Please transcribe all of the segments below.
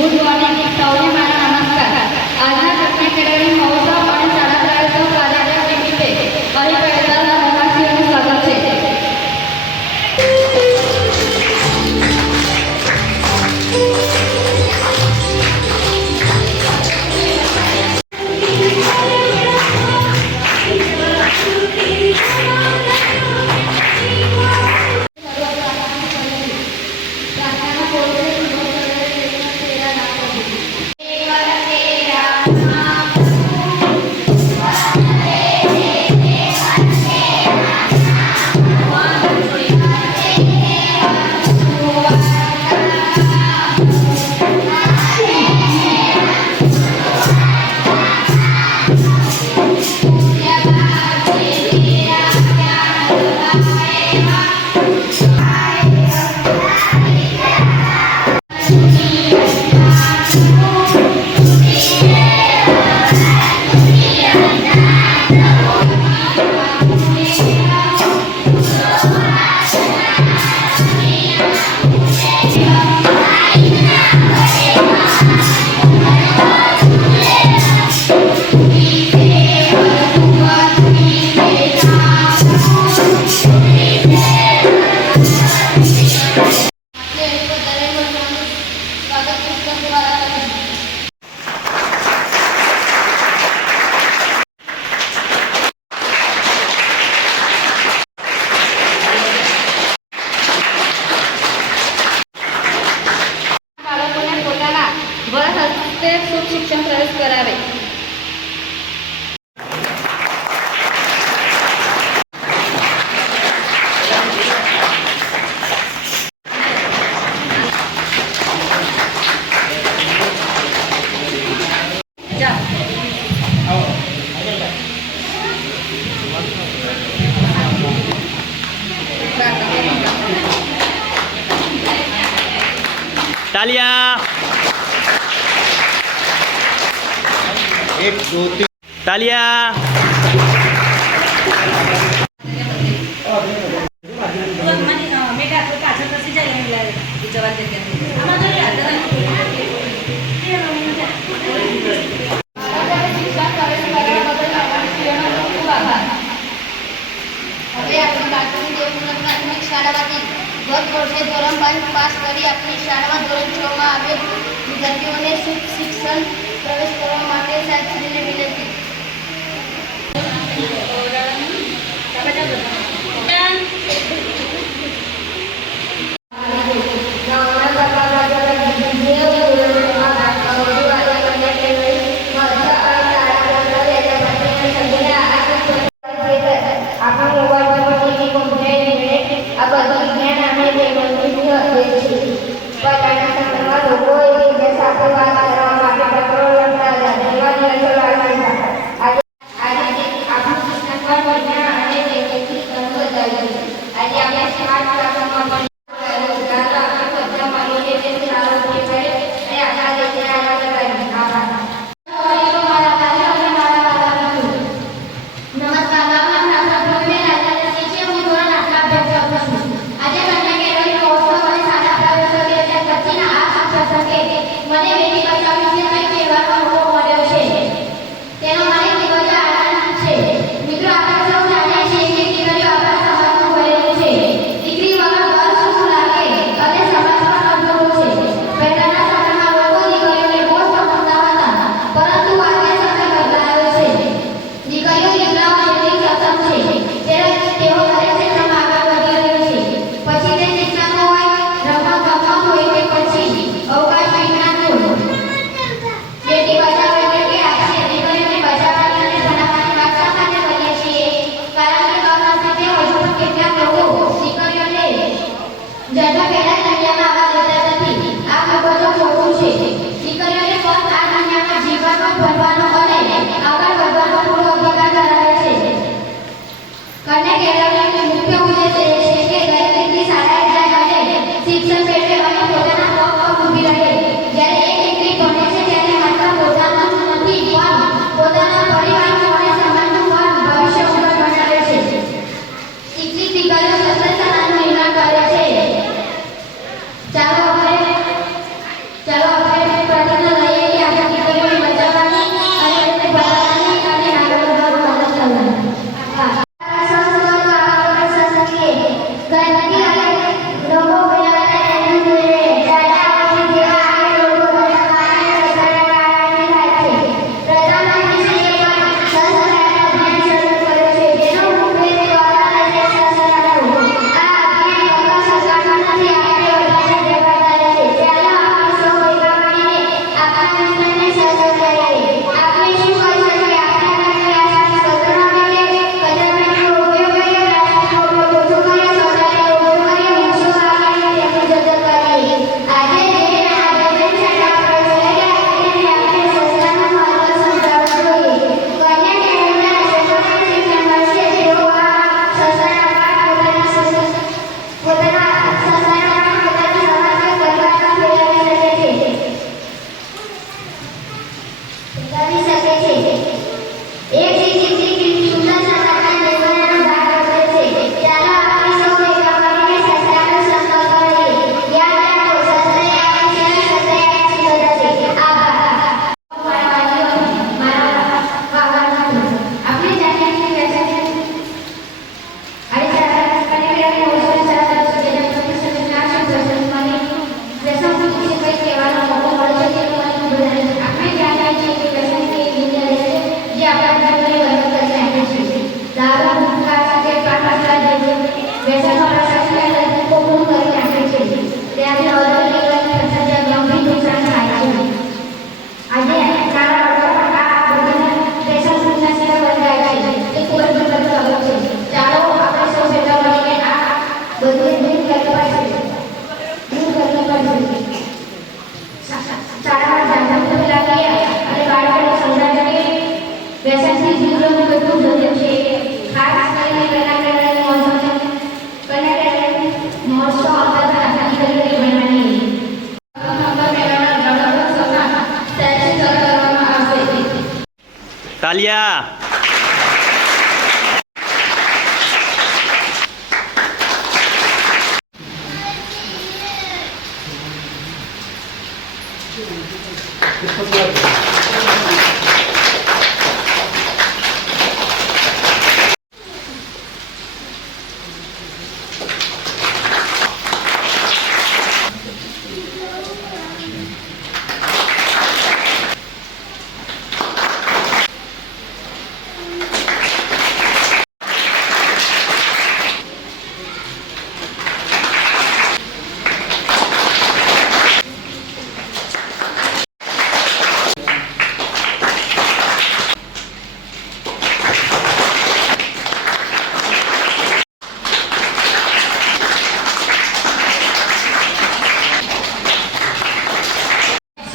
Good morning સૌને મારા નમસ્કાર। આજના કન્યા કેળવણી મહોત્સવ અને શાળા પ્રવેશોત્સવ કાર્યક્રમ નિમિત્તે અહીં પહેલાના મહાશિવનું સ્વાગત છે। શુભ શિક્ષણ પ્રવેશ કરાવે। तालियां। एक दो तीन तालियां। गत वर्षे धोरण 5 पास કરી આપની શાળામાં ધોરણ 6 માં આવેલ વિદ્યાર્થીઓને શિક્ષણ પ્રવેશ કરવા માટે સાહેબશ્રીને વિનંતી। ચાલો આપણે તાલિયા.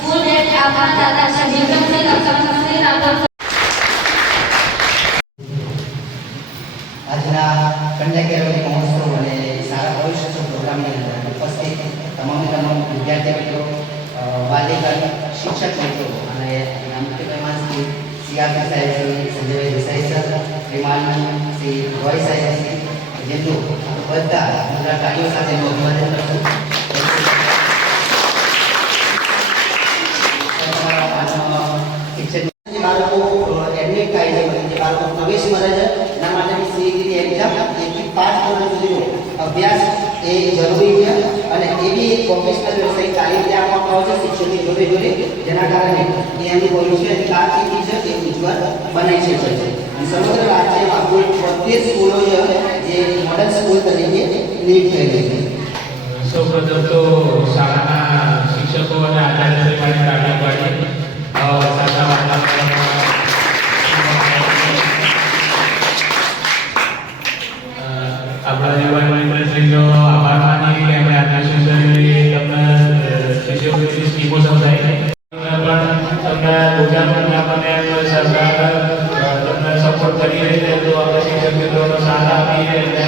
સ્કૂલ ડેટ આપના દાદા શ્રી વિક્રમસિંહ લક્ષ્મણસિંહ રાઠોડ આજના કન્યા કેળવણી મહોત્સવ અને સારા ભવિષ્ય પ્રોગ્રામની અંદર ઉપસ્થિત તમામ વિદ્યાર્થી મિત્રો, વાલીગણ, શિક્ષક મિત્રો અને મુખ્ય મહેમાન શ્રી સીઆરપી સાહેબ, શ્રી સંજયભાઈ દેસાઈ સર, શ્રીમાન શ્રી રોય સાહેબ, જેમનું બધા મુલાકાતીઓ સાથે અભિવાદન કરશું. શિક્ષક બાળકો એડમિટ થાય છે, જે બાળકો પ્રવેશ મળે છે એના માટેની સીઈટી એક્ઝામ 1 થી 5 ધોરણ સુધીનો અભ્યાસ એ જરૂરી છે અને એવી એક પ્રોફેશનલ વ્યવસાયિક તાલીમ ત્યાં આપવામાં આવે છે શિક્ષણની જોડે જોડે, જેના કારણે એ એમની ભવિષ્યની કારકિર્દી છે એ ઉજ્જવળ બનાવી શકે છે. અને સમગ્ર રાજ્યમાં કુલ 32 સ્કૂલો છે જે મોડલ સ્કૂલ તરીકે નિયુક્ત થયેલી છે. સૌપ્રથમ તો શાળાના શિક્ષકો અને આચાર્ય માટે તાલીમ પાડી વરસાદના વાતાવરણમાં આપણા યુવા મંત્રીનો આભાર માની કે અમે આજના શિક્ષકોની તમને શિષ્યવૃત્તિ સ્કીમો સમજાવી પણ તમને ગુજરાતના મને સરકાર તમને સપોર્ટ કરી રહી છે, તો આપણે શિક્ષક મિત્રોનો સાથ આપીએ અને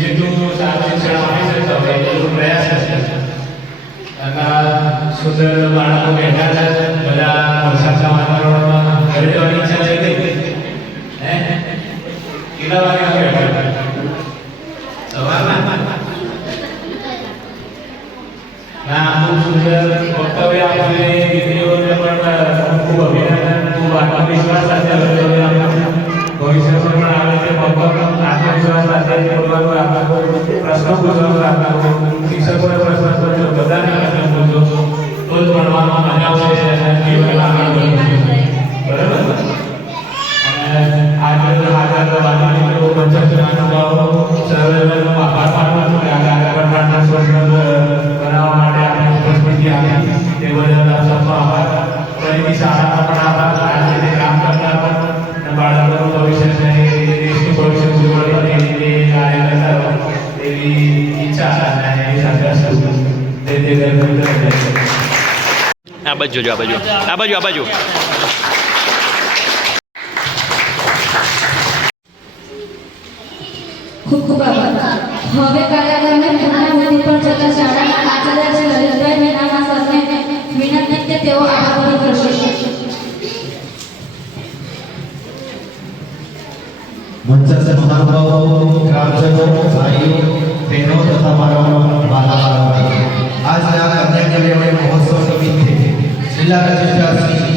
જેટલું સારું શિક્ષણ આપી શકતા હોય એટલું પ્રયાસ કરશે. અને સુંદર બાળકો બેઠા છે, બધા વરસાદના વાતાવરણમાં ઘરે જવાની ઈચ્છા છે કે હે કેટલા વાગે બેઠા સવારમાં ના ખૂબ સુંદર વક્તવ્ય આપીને દીકરીઓને પણ ખૂબ અભિનંદન, ખૂબ આત્મવિશ્વાસ સાથે ભવિષ્યમાં પણ આવે છે આત્મવિશ્વાસ સાથે બોલવાનું આપવાનું, પ્રશ્નો પૂછવાનું આપવાનું, શિક્ષકોને પ્રશ્ન પૂછો, બધાને પ્રશ્ન પૂછો તો જ ભણવામાં મજા આવશે અને જીવનમાં આગળ વધશે. બરાબર. અને આજે હાજર વાલીઓ મિત્રો, પંચાયતના અનુભવો સર્વેનો આભાર માનવાનો કે આગળ પણ સ્વસ્થ બનાવવા માટે આપણે ઉપસ્થિતિ આપી તે બદલ આપ સૌનો આભાર. ફરીથી શાળામાં પણ આભાર. આ રીતે કામ કરતા પણ બાળકોનું ભવિષ્ય છે એ દેશનું ભવિષ્ય ઉજ્જવળ બને એ રીતે કાર્ય કરતા એવી ઈચ્છા અને એવી સાથે આ બાજુ જોજો, આ બાજુ, આ બાજુ, આ બાજુ. ખૂબ ખૂબ આભાર. હવે કાર્યક્રમને પૂર્ણાહુતિ પર જતા શાળાના આચાર્ય શ્રી લલિતભાઈ મેનાના સરને વિનંતી કે તેઓ આગળ કરશે. મંચસ્થ મહાનુભાવો, ગ્રામજનો, ભાઈઓ, બહેનો તથા મારા વાલા આજના કન્યા કેળવણી મહોત્સવ નિમિત્તે જિલ્લા રજિસ્ટ્રાર શ્રી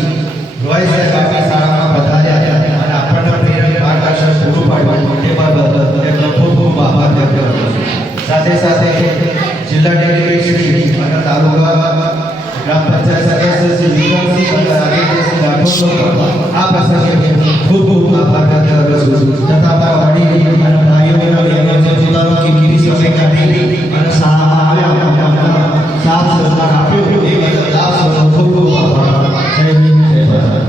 રોય સાહેબ આપણી શાળામાં પધાર્યા અને આપણને પ્રેરક માર્ગદર્શન પૂરું પાડ્યું તે બદલ તેમનો ખૂબ ખૂબ આભાર વ્યક્ત કરું છું. સાથે સાથે જિલ્લા ડેલીગેટ શ્રી અને તાલુકા ગ્રામ પંચાયત સદસ્ય શ્રી વિક્રમસિંહ અને રાજેન્દ્રસિંહ રાઠોડનો આ પ્રસંગે ખૂબ ખૂબ આભાર વ્યક્ત કરું છું. તથા મારા વડીલ અને ભાઈઓ બહેનો જે પોતાનો કિંમતી સમય કાઢી અને શાળામાં આવ્યા સાથ સહકાર આપ્યો એ બદલ આપ સૌનો ખૂબ ખૂબ આભાર. જય હિન્દ, જય ભારત.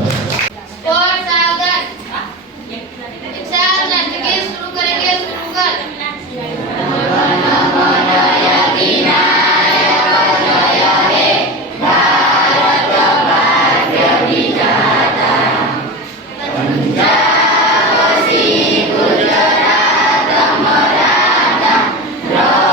और सावधान शिक्षा नाटक शुरू करेंगे, शुरू कर Ram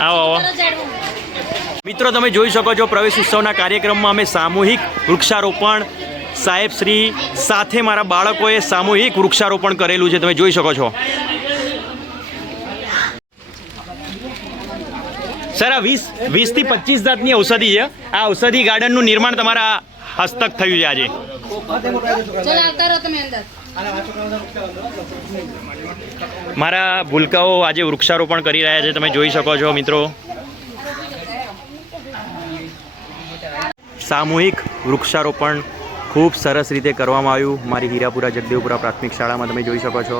આવો આવો મિત્રો, તમે જોઈ શકો છો પ્રવેશ ઉત્સવના કાર્યક્રમમાં અમે સામૂહિક વૃક્ષારોપણ સાહેબ શ્રી સાથે મારા બાળકોએ સામૂહિક વૃક્ષારોપણ કરેલું છે, તમે જોઈ શકો છો. સર આ 20 થી 25 જાતની ઔષધિ છે. આ ઔષધિ ગાર્ડનનું નિર્માણ તમારા હસ્તક થયું છે આજે. મારા ભૂલકાઓ આજે વૃક્ષારોપણ કરી રહ્યા છે, તમે જોઈ શકો છો મિત્રો. સામૂહિક વૃક્ષારોપણ ખૂબ સરસ રીતે કરવામાં આવ્યું મારી હીરાપુરા જગદેવપુરા પ્રાથમિક શાળામાં, તમે જોઈ શકો છો.